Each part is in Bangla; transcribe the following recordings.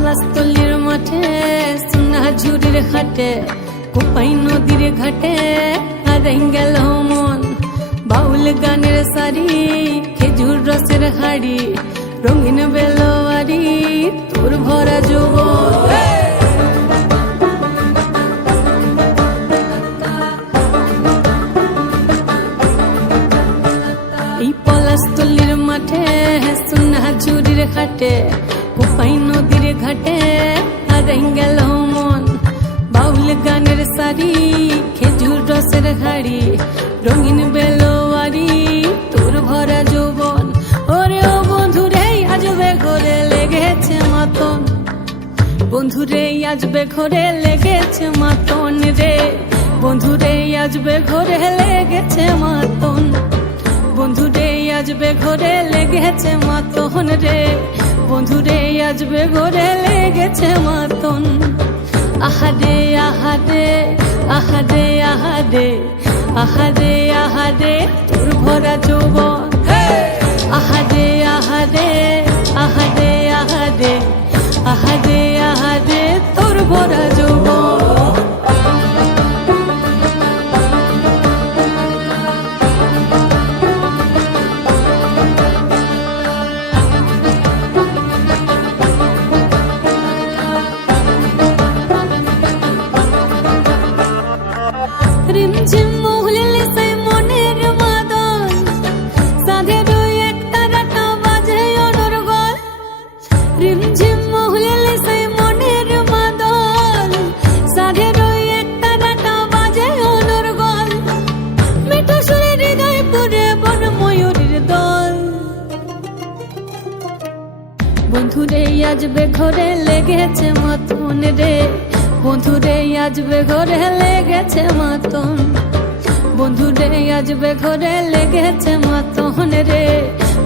পলাশতলির মাঠে সোনা ঝুরির ঘাটে কোপাই নদীর ঘাটে হারাই গেল মন বাউল গানের সারি খেজুর রসের হাড়ি রঙিন বেলোয়ারি তোর ভরা যৌবন এই পলাশতলির মাঠে সোনা ঝুরির ঘাটে কোপাই নদীর ঘাটে হারাই গেল মন বাউল গানের সারি খেজুর রসের হাড়ি রঙিন বেলোয়ারি তোর ভরা যৌবন ওরে ও বন্ধুরে আজবে ঘরে লেগেছে মাতন বন্ধুরে আজবে ঘরে লেগেছে মাতন রে বন্ধুরে আজবে ঘরে লেগেছে মাতন বন্ধুরে আজবে ঘরে লেগেছে মাতন রে বন্ধুরে আজবে ঘরে লেগেছে মাতন আহারে আহারে আহারে আহারে আহারে আহারে তোর ভরা যৌবন আহারে আহারে আহারে আহারে আহারে আহারে তোর ভরা যৌবন রিমঝিম মহুলিলে সেই মনের মাদন সাধের এক তারাটা বাজে অনর্গল রিমঝিম মহুলিলে সেই মনের মাদন সাধের এক তারাটা বাজে অনর্গল মিঠা সুরে হৃদয় পুরে বন ময়ূরীর দল বন্ধুরে আজবে ঘরে লেগেছে মাতন রে বন্ধুরে আজবে ঘরে লেগেছে মাতন বন্ধুরে আজবে ঘরে লেগেছে মাতন রে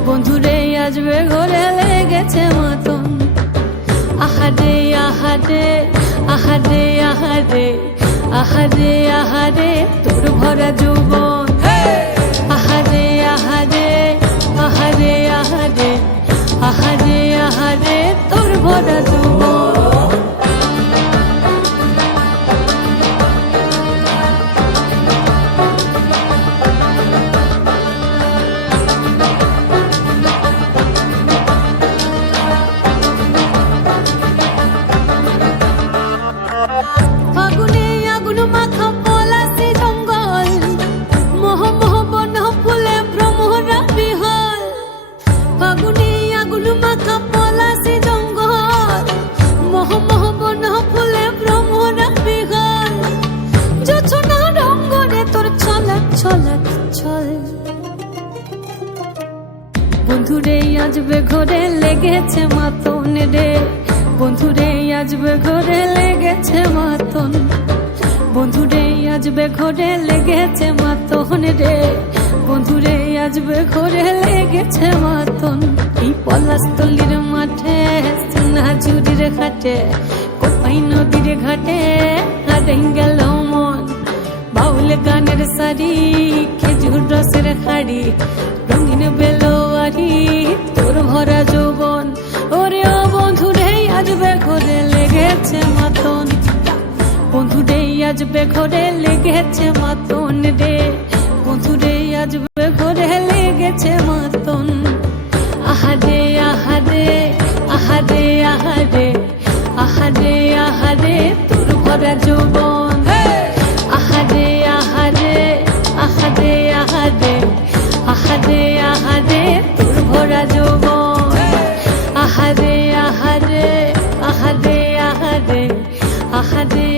বন্ধুরে আজবে ঘরে লেগেছে মাতন আহারে আহারে আহারে আহারে আহারে আহারে তোর ভরা যৌবন আহারে আহারে আহারে আহারে আহারে আহারে তোর ভরা যৌবন ফাগুনে আগুন মাখা পলাশি জঙ্গল মোহ মোহ বন ফুলে ভ্রমরা বিহল ফাগুনে আগুন মাখা পলাশি জঙ্গল মোহ মোহ বন ফুলে ভ্রমরা বিহল জোছনা রঙ্গরে তোর ছলক ছলক ছল বন্ধুরে আজবে ঘরে লেগেছে মাতন রে বন্ধুরে আজবে ঘরে লেগেছে মাতন বন্ধুরে আজবে ঘরে লেগেছে মাতন রে বন্ধুরে আজবে ঘরে লেগেছে মাতন এই পলাশতলির মাঠে সোনা ঝুরির ঘাটে কোপাই নদীর ঘাটে হারাই গেল মন বাউল গানের সারি খেজুর রসের হাড়ি রঙিন বেলোয়ারি তোর ভরা যৌবন ওরে ও বন্ধুরে আজবে ঘরে লেগেছে মাতন বন্ধুরে আজবে ঘরে লেগেছে মাতন রে বন্ধুরে আজবে ঘরে লেগেছে মাতন আহারে আহারে আহারে আহারে আহারে আহারে তোর ভরা যৌবন আহারে আহারে আহারে আহারে আহারে আহারে তোর ভরা যৌবন আহারে আহারে আহারে আহারে আহারে